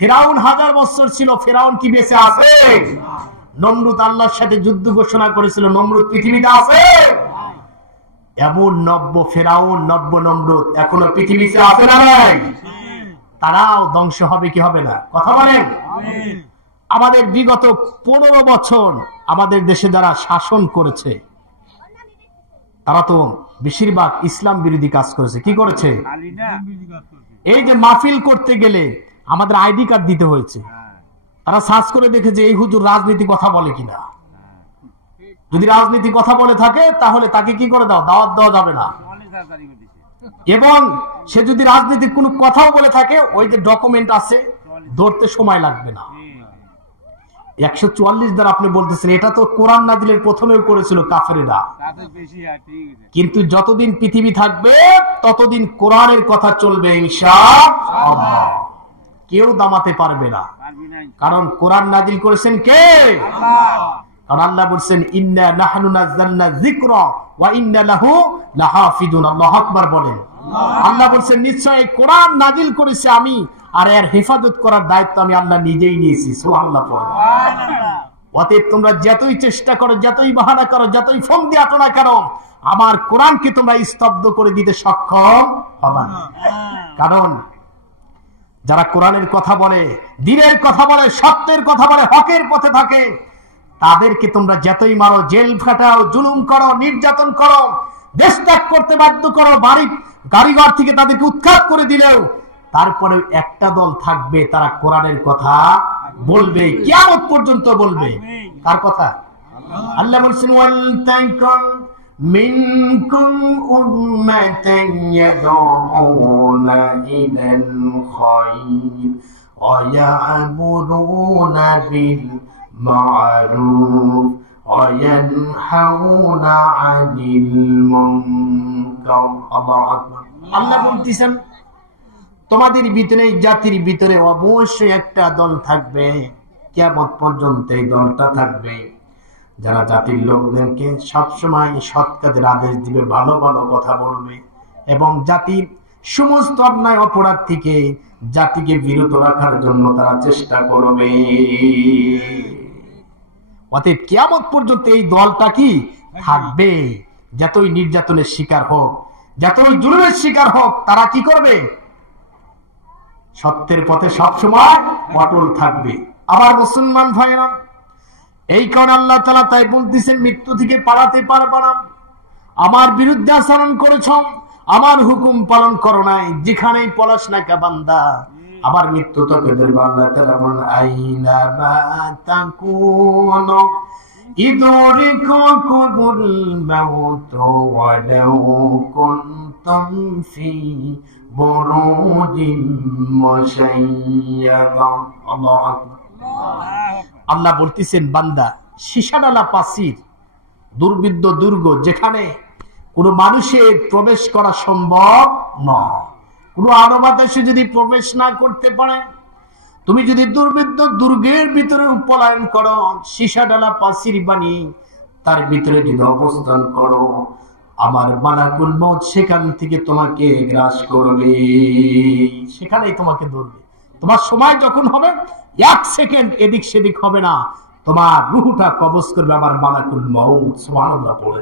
ফিরাউন 1000 বছর ছিল, ফিরাউন কি বেঁচে আছে? নমরুদ আল্লাহর সাথে যুদ্ধ ঘোষণা করেছিল, নমরুদ পৃথিবীতে আছে? এমন নব্য ফিরাউন, নব্য নমরুদ এখনো পৃথিবীতে আছে না নাই? তারাও ধ্বংস হবে কি হবে না? কথা বলেন। আমাদের বিগত 15 বছর আমাদের দেশে যারা শাসন করেছে তারা তো বেশিরভাগ ইসলাম বিরোধী কাজ করেছে। কি করেছে? এই যে মাহফিল করতে গেলে আমাদের আইডি কার্ড দিতে হয়েছে। তারা সার্চ করে দেখেছে এই হুজুর রাজনীতি কথা বলে কিনা। যদি রাজনীতি কথা বলে থাকে তাহলে তাকে কি করে দাও? দাওয়াত দেওয়া যাবে না। এবং সে যদি রাজনীতির কোনো কথাও বলে থাকে, ওই যে ডকুমেন্ট আছে ধরতে সময় লাগবে না। 144 দ্বারা আপনি বলতেছেন, এটা তো কোরআন নাজিলের প্রথমেও করেছিল কাফেরেরা। কিন্তু যতদিন পৃথিবী থাকবে ততদিন কোরআনের কথা চলবে ইনশাআল্লাহ। কেউ দামাতে পারবে না, কারণ কোরআন নাজিল করেছেন কে? কারণ আল্লাহ বলছেন ইন্না নাহনু নাযালনা যিকরা ওয়া ইন্না লাহু লাহাফিজুন। আল্লাহু আকবার বলেন। আল্লাহ বলছেন নিশ্চয় কোরআন নাজিল করেছি আমি, আর এর হেফাজত করার দায়িত্ব আমি আল্লাহ নিজেই নিয়েছি। সুবহানাল্লাহ পড়ো। অতএব তোমরা যতই চেষ্টা করো, যতই বাহানা করো, যতই ফোন দিয়ে আটো না কেন, আমার কোরআনকে তোমরা স্তব্ধ করে দিতে সক্ষম হবে না। কারণ যারা কোরআনের কথা বলে, দ্বীনের কথা বলে, সত্যের কথা বলে, হকের পথে থাকে, তাদেরকে তোমরা যতই মারো, জেল খাটাও, জুলুম করো, নির্যাতন করো, দেশ ত্যাগ করতে বাধ্য করো, গাড়িঘর থেকে তাদেরকে উৎখাত করে দিলেও তারপরে একটা দল থাকবে, তারা কোরআনের কথা বলবে, কিয়ামত পর্যন্ত বলবে। কার কথা? আল্লাহ বলছেন ওয়াল তাকুন মিনকুম উম্মাতান ইয়াদউনা ইলাল খায়র ওয়া ইয়া'মুরুনা বিল মা'রুফ ওয়া ইয়ানহাউনা আনিল মুনকার। আল্লাহু আকবার। আল্লাহ বলতেছেন তোমাদের ভিতরে, জাতির ভিতরে অবশ্যই একটা দল থাকবে, কিয়ামত পর্যন্ত এই দলটা থাকবে, যারা জাতির লোকদেরকে সবসময় সৎ কাজের আদেশ দিবে, ভালো ভালো কথা বলবে, এবং জাতির সমস্ত অন্যায় অপরাধ থেকে জাতিকে বিরত রাখার জন্য তারা চেষ্টা করবে। অতএব কিয়ামত পর্যন্ত এই দলটা কি থাকবে। যতই নির্যাতনের শিকার হোক, যতই জুলুমের শিকার হোক, তারা কি করবে? সত্যের পথে সবসময় অটল থাকবে। আবার মুসলমান ভাইরা, এই কারণে আল্লাহ তাআলা তাই বলতেছেন মৃত্যু থেকে পালাতে পারবে না। আমার বিরুদ্ধে আচরণ করেছ, আমার হুকুম পালন করো নাই, যেখানেই পলাশ না কে বান্দা, আবার মৃত্যু তোকে ধরবে। আল্লাহ তাআলা বলেন আইনা মা তাকুনু ইদরিকুকুমুল মাউত ওয়ালাউ কুনতুম ফি বুরুজিম মুশাইয়াদা। আল্লাহু আকবার। আল্লাহ বলতেছেন বান্দা, সীসাডালা প্রাচীর, দুর্বিদ্ধ দুর্গ, যেখানে কোনো মানুষের প্রবেশ করা সম্ভব নয়, কোনো আরবাদেশে যদি প্রবেশ না করতে পারে, তুমি যদি দুর্বিদ্ধ দুর্গের ভিতরে পলায়ন করো, সীসাডালা প্রাচীর বানিয়ে তার ভিতরে যদি অবস্থান করো, আমার মালাকুল মউত সেখান থেকে তোমাকে গ্রাস করবে, সেখানেই তোমাকে ধরবে। তোমার সময় যখন হবে 1 সেকেন্ড এদিক সেদিক হবে না, তোমার রূহটা কবজ করবে আমার মালাকুল মউত। সুবহানাল্লাহ পড়ে।